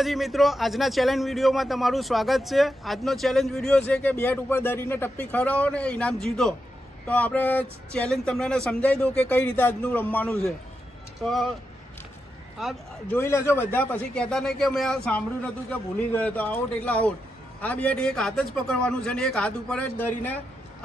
માતાજી મિત્રો, આજના ચેલેન્જ વિડીયોમાં તમારું સ્વાગત છે। આજનો ચેલેન્જ વિડીયો છે કે બેટ ઉપર ધરીને ટપ્પી ખવડાવો ને ઇનામ જીતો। તો આપણે ચેલેન્જ તમને સમજાવી દઉં કે કઈ રીતે આજનું રમવાનું છે। તો આ જોઈ લેજો બધા, પછી કહેતા નહીં કે મેં સાંભળ્યું નહોતું કે ભૂલી ગયો તો આઉટ એટલે આઉટ। આ બેટ એક હાથ જ પકડવાનું છે ને એક હાથ ઉપર જ ધરીને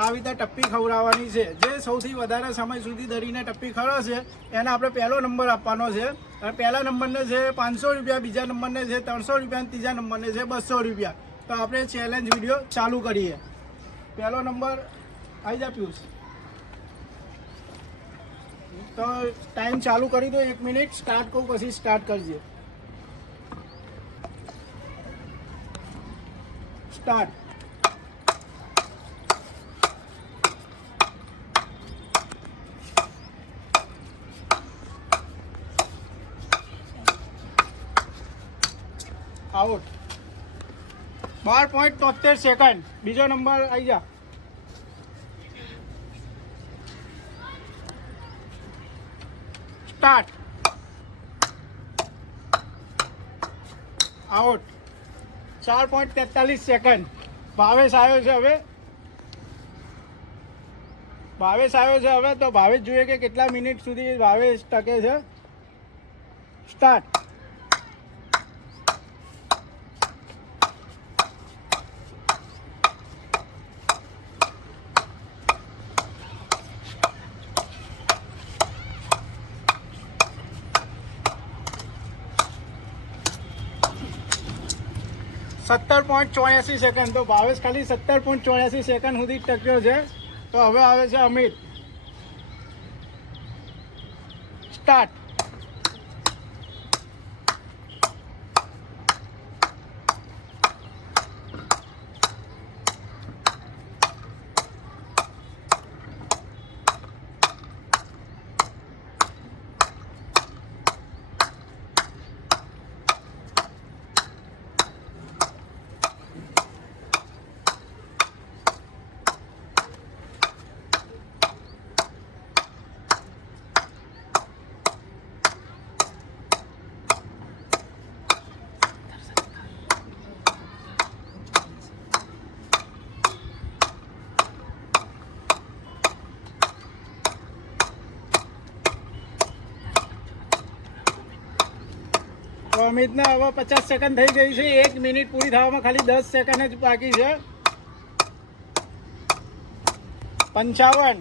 આવી રીતે ટપ્પી ખવડાવવાની છે। જે સૌથી વધારે સમય સુધી ધરીને ટપ્પી ખવડાવશે એને આપણે પહેલો નંબર આપવાનો છે। અને પહેલા નંબરને છે 500 રૂપિયા, બીજા નંબરને છે 300 રૂપિયા અને ત્રીજા નંબરને છે 200 રૂપિયા। તો આપણે ચેલેન્જ વિડીયો ચાલુ કરીએ। પહેલો નંબર આવી જા પિયુષ। તો ટાઈમ ચાલુ કરી દો, 1 મિનિટ સ્ટાર્ટ કહું પછી સ્ટાર્ટ કરજે। સ્ટાર્ટ। Out 12.73 second. बीजो नंबर आई जा। स्टार्ट। Out 4.43 second. भावेश आयो छे हवे। भावेश आयो छे हवे तो भावेश જોઈએ કે કેટલા મિનિટ સુધી ભાવેશ ટકે છે। સ્ટાર્ટ। 17.84 સેકન્ડ। તો ભાવેશ ખાલી 17.84 સેકન્ડ સુધી ટક્યો છે। તો હવે આવે છે અમિત। સ્ટાર્ટ। તો અમિતને હવે 50 સેકન્ડ થઈ ગઈ છે। 1 મિનિટ પૂરી થવામાં ખાલી 10 સેકન્ડ જ બાકી છે। 55।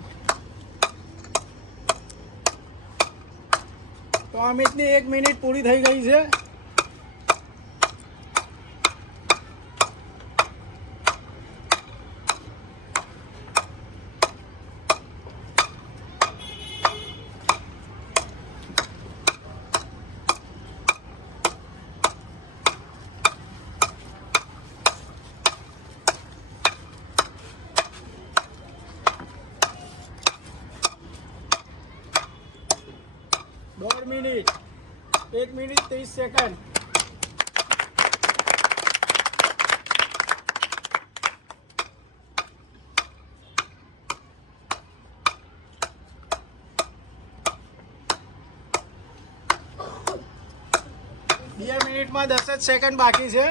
તો અમિતની 1 મિનિટ પૂરી થઈ ગઈ છે। दौड़ मिनिट 1 मिनिट 30 सेकंड। બે મિનિટમાં 10 જ સેકન્ડ બાકી છે।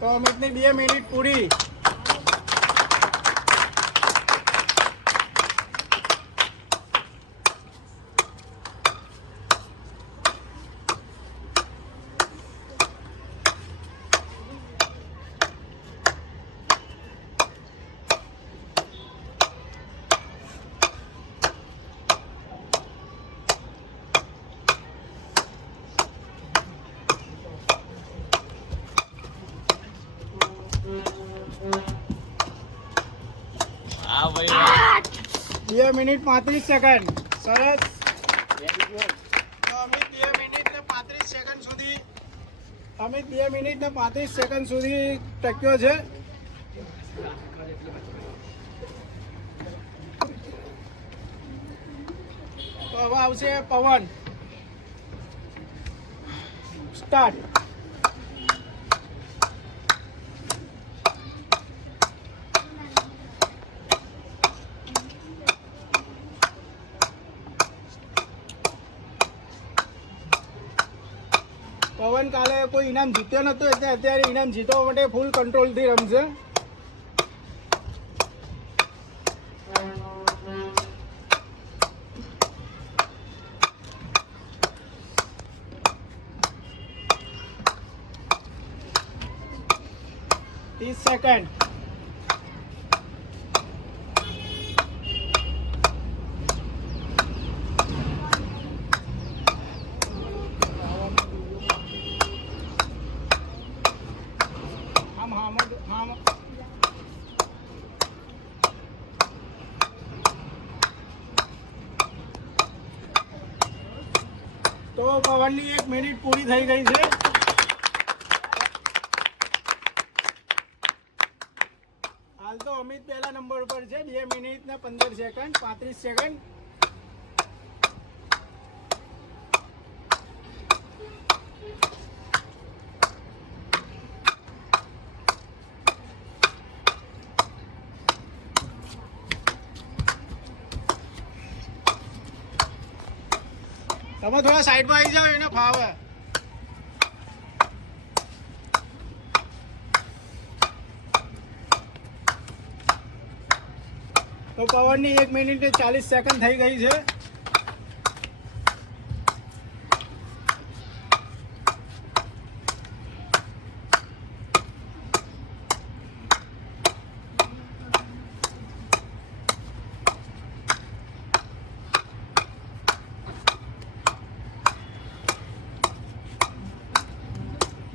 તો અમિતની 2 મિનિટ પૂરી। हाँ भाई 2 મિનિટ 35 સેકન્ડ। સરસ। તો અમિત 2 મિનિટ ને 35 સેકન્ડ સુધી ટક્યો છે। તો હવે આવશે પવન। સ્ટાર્ટ। પવન કાલે કોઈ ઇનામ જીત્યો નતો એટલે અત્યારે ઇનામ જીતવા માટે ફૂલ કંટ્રોલથી રમશે. સેકન્ડ. તો પવનની 1 મિનિટ પૂરી થઈ ગઈ છે. હાલ તો અમિત પહેલા નંબર પર છે, 2 મિનિટ ને 15 સેકન્ડ 35 સેકન્ડ. તમે થોડા સાઈડમાં આવી જાઓ, એને ફાવે. તો પવનની 1 મિનિટ ને 40 સેકન્ડ થઈ ગઈ છે.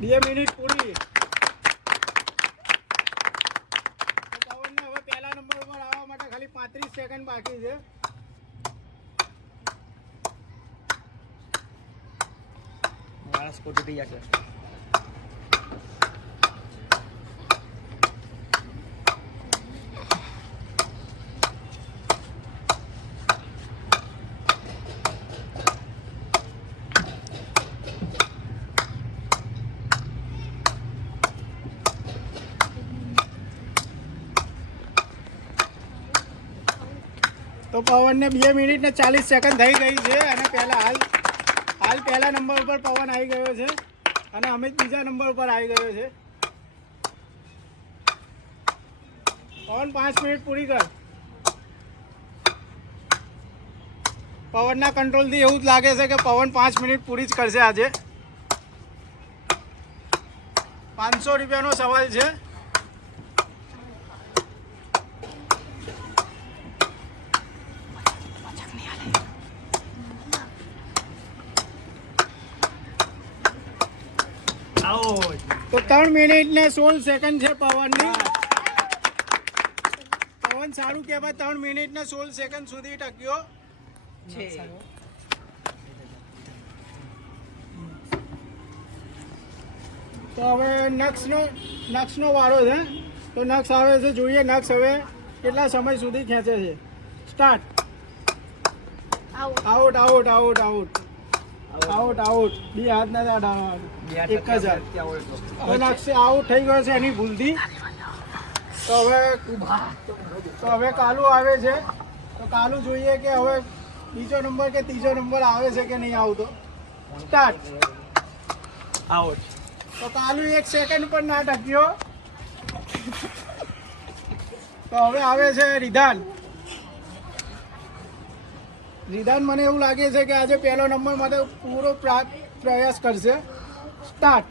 બે મિનિટ પૂરી. પવનને હવે પહેલા નંબર ઉપર આવવા માટે ખાલી 35 સેકન્ડ બાકી છે. તો પવનને 2 મિનિટ ને 40 સેકન્ડ થઈ ગઈ છે અને હાલ પહેલા નંબર ઉપર પવન આવી ગયો છે અને અમિત બીજા નંબર ઉપર આવી ગયો છે. પવન 5 મિનિટ પૂરી કર. પવનના કંટ્રોલથી એવું જ લાગે છે કે પવન 5 મિનિટ પૂરી જ કરશે આજે. 500 રૂપિયાનો સવાલ છે. તો 3 મિનિટ ને 16 સેકન્ડ છે પવનની. પવન સારું કહેવાય, 3 મિનિટ ને 16 સેકન્ડ સુધી ટક્યો છે. તો હવે નક્ષનો વારો છે. તો નક્ષ આવે છે, જોઈએ નક્ષ હવે કેટલા સમય સુધી ખેંચે છે. Start. Out out out out out out. બે હાથ ના દાડા, એક જ હાથ. હવે નક્ષ આઉટ થઈ ગયો છે એની ભૂલથી. તો હવે કાલુ આવે છે. તો કાલુ જોઈએ કે હવે બીજો નંબર કે ત્રીજો નંબર આવે છે કે નહીં આવતો. સ્ટાર્ટ. આઉટ. તો કાલુ 1 સેકન્ડ પણ ના ટક્યો. તો હવે આવે છે રિધાન. રિધાન મને એવું લાગે છે કે આજે પહેલો નંબર માટે પૂરો પ્રયાસ કરશે. સ્ટાર્ટ.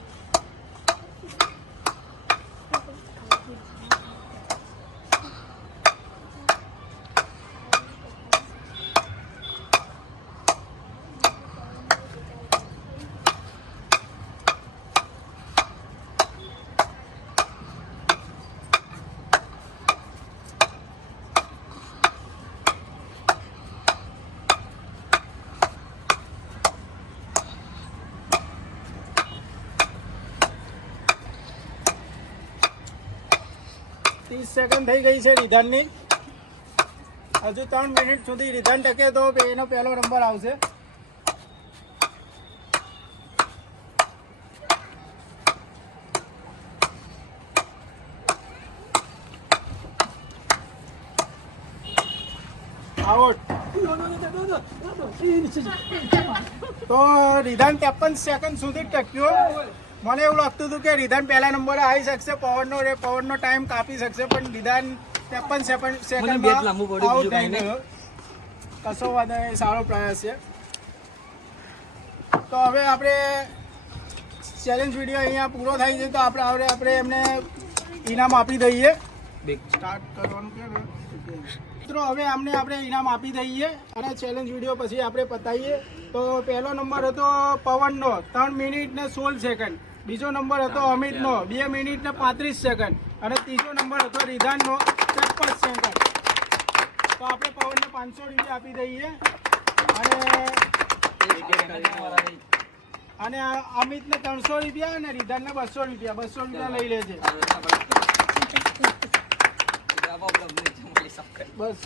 સેકન્ડ થઈ ગઈ છે રિધાનની. હજુ 3 મિનિટ સુધી રિધાન ટકે તો એનો પહેલો નંબર આવશે. આઉટ. તો રિધાન 53 સેકન્ડ સુધી ટક્યો. મને એવું લાગતું હતું કે રિધાન પહેલા નંબરે આવી શકશે, પવનનો ટાઈમ કાપી શકશે, પણ રિધાન 53 સેકન્ડમાં આઉટ થઈ ગયો. કશો વાંધો નહીં, સારો પ્રયાસ છે. તો હવે આપણે ચેલેન્જ વિડીયો અહીંયા પૂરો થાય છે, તો આપણે એમને ઇનામ આપી દઈએ. સ્ટાર્ટ કરવાનું કે મિત્રો, હવે આપણે ઇનામ આપી દઈએ અને ચેલેન્જ વિડીયો પછી આપણે પતાવીએ. તો પહેલો નંબર હતો પવનનો 3 મિનિટ ને 16 સેકન્ડ, બીજો નંબર હતો અમિતનો 2 મિનિટ ને 35 સેકન્ડ અને ત્રીજો નંબર હતો રિધાનનો 53 સેકન્ડ. તો આપણે પવનને 500 રૂપિયા આપી દઈએ અને અમિતને 300 રૂપિયા અને રિધાનને 200 રૂપિયા લઈ લેજે. બસ,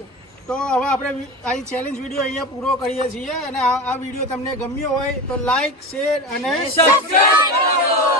તો હવે આપણે આ ચેલેન્જ વિડીયો અહીંયા પૂરો કરીએ છીએ અને આ વિડીયો તમને ગમ્યો હોય તો લાઈક, શેર અને સબસ્ક્રાઇબ કરો.